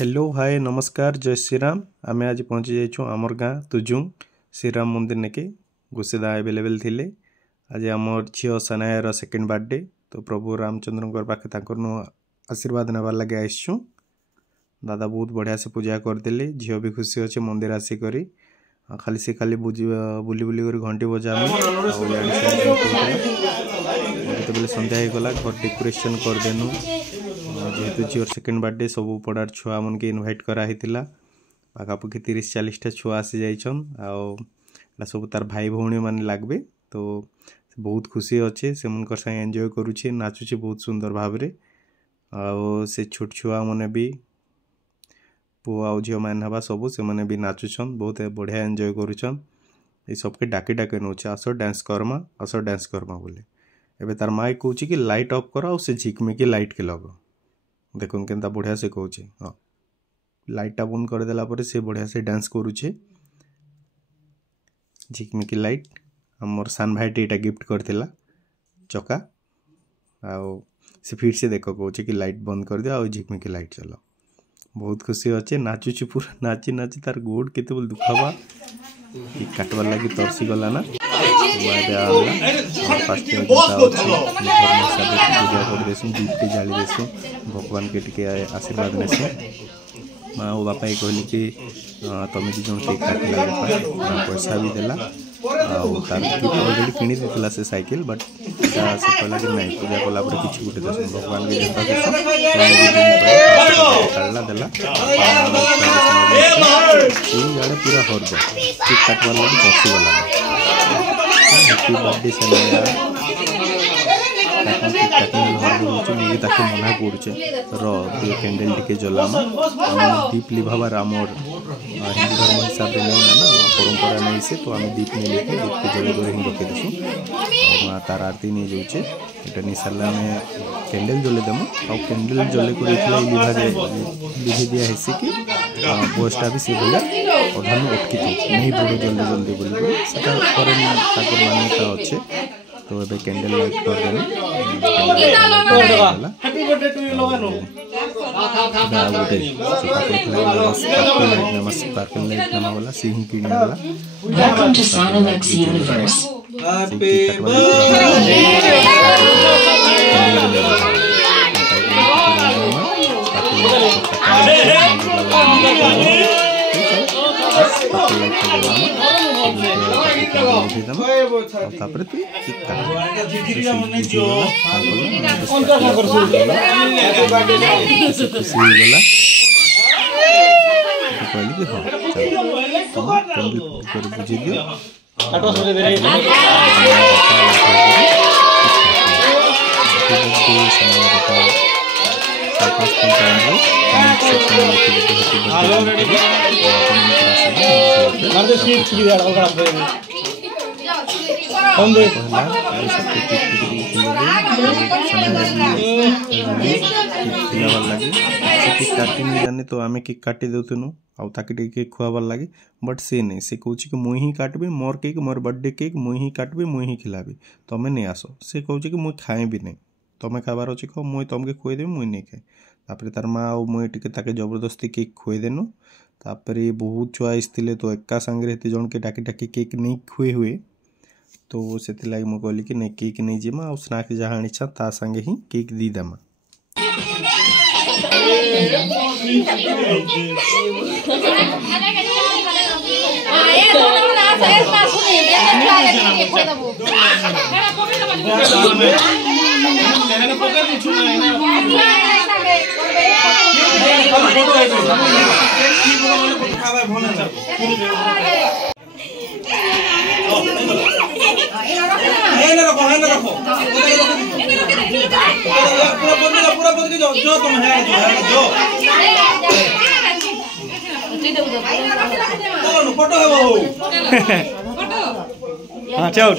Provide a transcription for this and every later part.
Hello hi नमस्कार जय श्रीराम आमे आज पहुँची जाइछू आमर गाँ तुजुंग श्रीराम मंदिर नेके गुसेदा अवेलेबल थिले आज आमर झील सनायर सेकेंड बर्थडे तो प्रभु रामचंद्र पाखे आशीर्वाद नेबार लगे आसचु दादा बहुत बढ़िया से पूजा करदे झील भी खुशी अच्छे मंदिर आसिक खाली से खाली बुली बुली कर घंटी बजा बेले संध्या होगला घर डेकोरेशन करदेनु जेहेतु झील सेकेंड बर्थडे सब पड़ार छुआ मन के इनवाइट कराही पाखापाखि 30-40टा छुआ आसी जाइछन आ सब तार भाई भौणी मान लागबे तो बहुत खुशी अच्छे से मन संग एंजॉय करुचे नाचुचे बहुत सुंदर भाव से छोट छुआ मैंने भी पुआ आ झील मान हवा सब से मैंने भी नाचुछन बहुत बढ़िया एंजॉय करुछन ये सबके डाके डाके नौचे आस डांस करमा बोले एबे तार माँ कहूँ कि लाइट ऑफ कर से झिकमिकी लाइट के लग देखो केनता बढ़िया से कहूँ हाँ लाइटा बंद करदेला पर से बढ़िया से डांस करुचे झिकमिकी लाइट आमर सान भाई टा गिफ्ट करथिला चका से फिर से देख कहूँ कि लाइट बंद कर दिया और झिकमिकी लाइट चलो बहुत खुशी अच्छे नाचुची पूरा नाची नाची तार गोड़ केते बोल दुखावा काटवार लगी तरसी गला ना पूजा कर देसुँ दीप के जाली देसुँ भगवान के टिके आशीर्वाद नेसुँ माँ और बापा कहली कि तुम दी जन केक काटला पैसा भी देला अलरेडी किणी देला से साइकिल बट से कहला कि नहीं पूजा कला किसी गोटे देश भगवान के काटला देला इे पूरा हर जा केक काटवार लगे पसिगला हैप्पी बर्थडे सनाया मना कर कैंडल टी जलाम दीप लिभाबार आमर हिंदू धर्म हिसाब से नहीं ना परंपरा नहीं से तो आम दीप नहीं लेके दीप के जले कर ही रखी देसुँ तार आरती नहीं जाऊे यहाँ नहीं सारे आम कैंडल जले देमु आ कैंडल जले कर विधि दिया हेसी कि बयसटा भी से भाया अधा अटकी नहीं पड़े जल्दी जल्दी बोली मान्यता अच्छे तो ये कैंडल लाइट कर स्पार्कल लाइट नाम वाला सिंह की Welcome to Sonolex Universe. बुझे दियो जाने तो आम केक काटी देनु आगे केक खुआबार लगे बट से नहीं से कौच कि मुई ही काटबी मोर केक मोर बर्थडे केक मुई ही काटबी मुई ही खिलाबी तुम्हें नहीं आस से कौच कि मुई खाएबी नहीं तुम्हें खाबार अच्छे कह मुई तुमके खुएदेवी मुई नहीं खाए तापर तार माँ आ मुई टे जबरदस्ती केक खुएदेनु तापर बहुत छुआ आसते तो एका सांगे जन के डाकी डाकी केक नहीं खुए हुए तो से लगे मुझे कहली कि नहीं केक नहीं जीमा आ स्नाक्स जहाँ आनीछा ता संगे ही केक दीदेमा हाँ चलो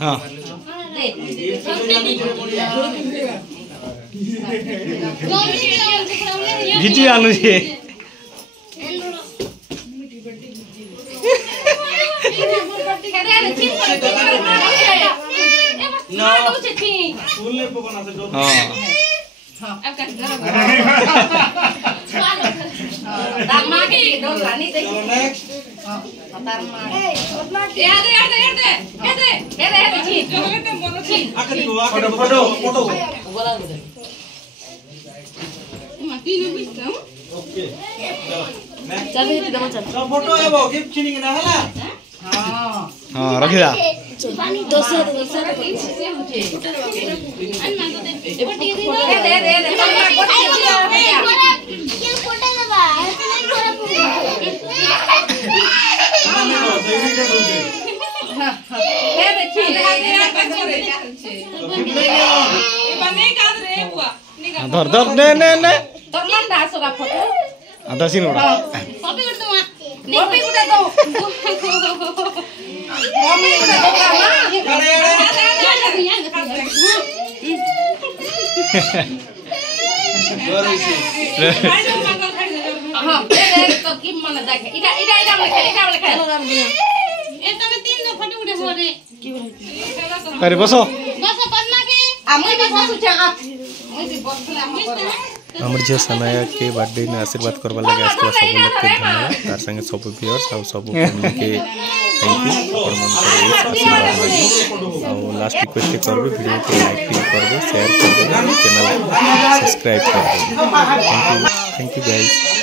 हाँ घिची आनु छे हाँ रखिदा धर धर ने ने ने आधा सीन उड़ा अरे बसो आमर झील सनाया के बर्थडे ने आशीर्वाद करवा लगे आसला सब लोग के धन्यवाद तार संगे सब व्यूअर्स और सब फैमिली के थैंक यू और मन करे आशीर्वाद लगे और लास्ट रिक्वेस्ट करबे वीडियो के लाइक करबे शेयर करबे चैनल सब्सक्राइब करबे थैंक यू गाइस।